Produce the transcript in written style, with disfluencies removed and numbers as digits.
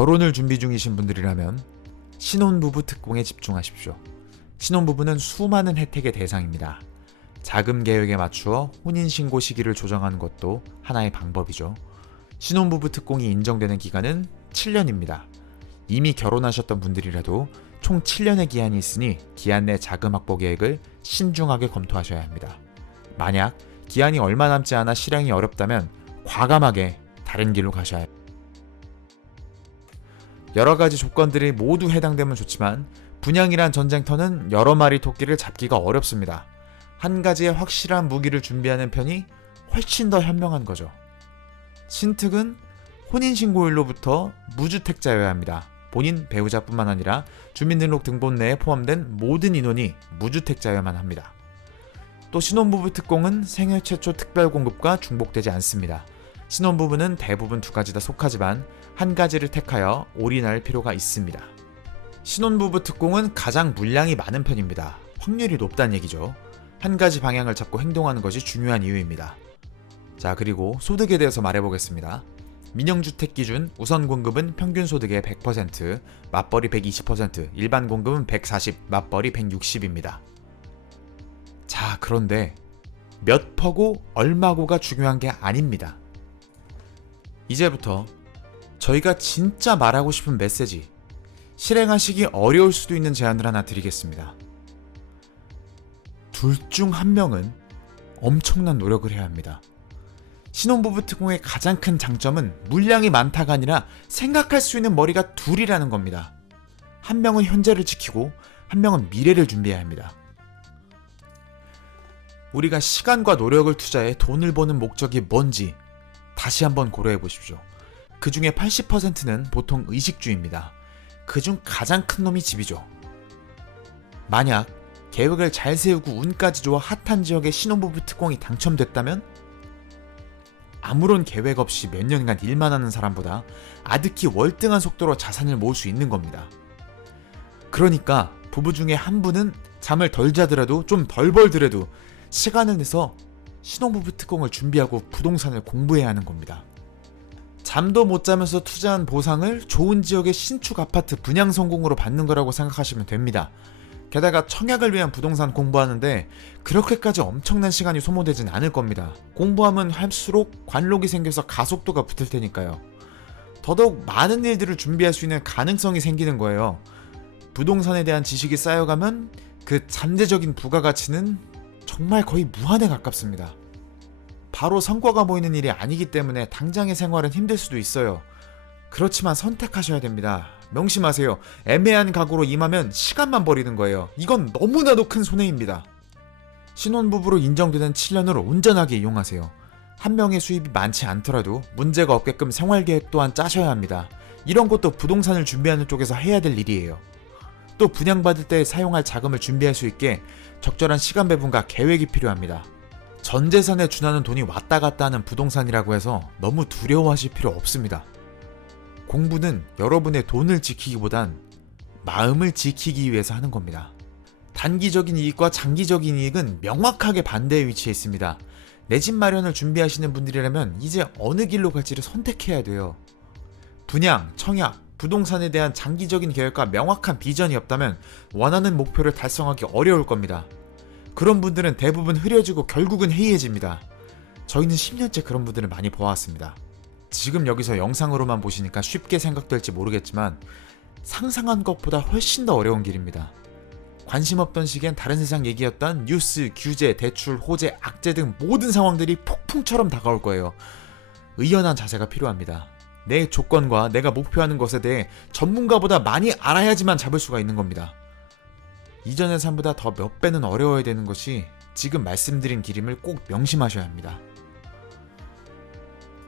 결혼을 준비 중이신 분들이라면 신혼부부 특공에 집중하십시오. 신혼부부는 수많은 혜택의 대상입니다. 자금 계획에 맞추어 혼인신고 시기를 조정하는 것도 하나의 방법이죠. 신혼부부 특공이 인정되는 기간은 7년입니다. 이미 결혼하셨던 분들이라도 총 7년의 기한이 있으니 기한 내 자금 확보 계획을 신중하게 검토하셔야 합니다. 만약 기한이 얼마 남지 않아 실행이 어렵다면 과감하게 다른 길로 가셔야 합니다. 여러 가지 조건들이 모두 해당되면 좋지만 분양이란 전쟁터는 여러 마리 토끼를 잡기가 어렵습니다. 한 가지의 확실한 무기를 준비하는 편이 훨씬 더 현명한 거죠. 신특은 혼인신고일로부터 무주택자여야 합니다. 본인 배우자뿐만 아니라 주민등록 등본 내에 포함된 모든 인원이 무주택자여야만 합니다. 또 신혼부부 특공은 생애 최초 특별공급과 중복되지 않습니다. 신혼부부는 대부분 두 가지 다 속하지만 한 가지를 택하여 올인할 필요가 있습니다. 신혼부부 특공은 가장 물량이 많은 편입니다. 확률이 높다는 얘기죠. 한 가지 방향을 잡고 행동하는 것이 중요한 이유입니다. 자, 그리고 소득에 대해서 말해보겠습니다. 민영주택 기준 우선 공급은 평균 소득의 100%, 맞벌이 120%, 일반 공급은 140, 맞벌이 160입니다. 자, 그런데 몇 퍼고 얼마고가 중요한 게 아닙니다. 이제부터 저희가 진짜 말하고 싶은 메시지, 실행하시기 어려울 수도 있는 제안을 하나 드리겠습니다. 둘 중 한 명은 엄청난 노력을 해야 합니다. 신혼부부 특공의 가장 큰 장점은 물량이 많다가 아니라 생각할 수 있는 머리가 둘이라는 겁니다. 한 명은 현재를 지키고 한 명은 미래를 준비해야 합니다. 우리가 시간과 노력을 투자해 돈을 버는 목적이 뭔지 다시 한번 고려해 보십시오. 그 중에 80%는 보통 의식주입니다. 그중 가장 큰 놈이 집이죠. 만약 계획을 잘 세우고 운까지 좋아 핫한 지역의 신혼부부 특공이 당첨됐다면 아무런 계획 없이 몇 년간 일만 하는 사람보다 아득히 월등한 속도로 자산을 모을 수 있는 겁니다. 그러니까 부부 중에 한 분은 잠을 덜 자더라도 좀 덜 벌더라도 시간을 내서 신혼부부 특공을 준비하고 부동산을 공부해야 하는 겁니다. 잠도 못 자면서 투자한 보상을 좋은 지역의 신축 아파트 분양 성공으로 받는 거라고 생각하시면 됩니다. 게다가 청약을 위한 부동산 공부하는데 그렇게까지 엄청난 시간이 소모되진 않을 겁니다. 공부하면 할수록 관록이 생겨서 가속도가 붙을 테니까요. 더더욱 많은 일들을 준비할 수 있는 가능성이 생기는 거예요. 부동산에 대한 지식이 쌓여가면 그 잠재적인 부가가치는 정말 거의 무한에 가깝습니다. 바로 성과가 보이는 일이 아니기 때문에 당장의 생활은 힘들 수도 있어요. 그렇지만 선택하셔야 됩니다. 명심하세요. 애매한 각오로 임하면 시간만 버리는 거예요. 이건 너무나도 큰 손해입니다. 신혼부부로 인정되는 7년을 온전하게 이용하세요. 한 명의 수입이 많지 않더라도 문제가 없게끔 생활계획 또한 짜셔야 합니다. 이런 것도 부동산을 준비하는 쪽에서 해야 될 일이에요. 또 분양받을 때 사용할 자금을 준비할 수 있게 적절한 시간 배분과 계획이 필요합니다. 전 재산에 준하는 돈이 왔다 갔다 하는 부동산이라고 해서 너무 두려워하실 필요 없습니다. 공부는 여러분의 돈을 지키기보단 마음을 지키기 위해서 하는 겁니다. 단기적인 이익과 장기적인 이익은 명확하게 반대의 위치에 있습니다. 내 집 마련을 준비하시는 분들이라면 이제 어느 길로 갈지를 선택해야 돼요. 분양, 청약, 부동산에 대한 장기적인 계획과 명확한 비전이 없다면 원하는 목표를 달성하기 어려울 겁니다. 그런 분들은 대부분 흐려지고 결국은 해이해집니다. 저희는 10년째 그런 분들을 많이 보아왔습니다. 지금 여기서 영상으로만 보시니까 쉽게 생각될지 모르겠지만 상상한 것보다 훨씬 더 어려운 길입니다. 관심 없던 시기엔 다른 세상 얘기였던 뉴스, 규제, 대출, 호재, 악재 등 모든 상황들이 폭풍처럼 다가올 거예요. 의연한 자세가 필요합니다. 내 조건과 내가 목표하는 것에 대해 전문가보다 많이 알아야지만 잡을 수가 있는 겁니다. 이전의 삶보다 더 몇 배는 어려워야 되는 것이 지금 말씀드린 길임을 꼭 명심하셔야 합니다.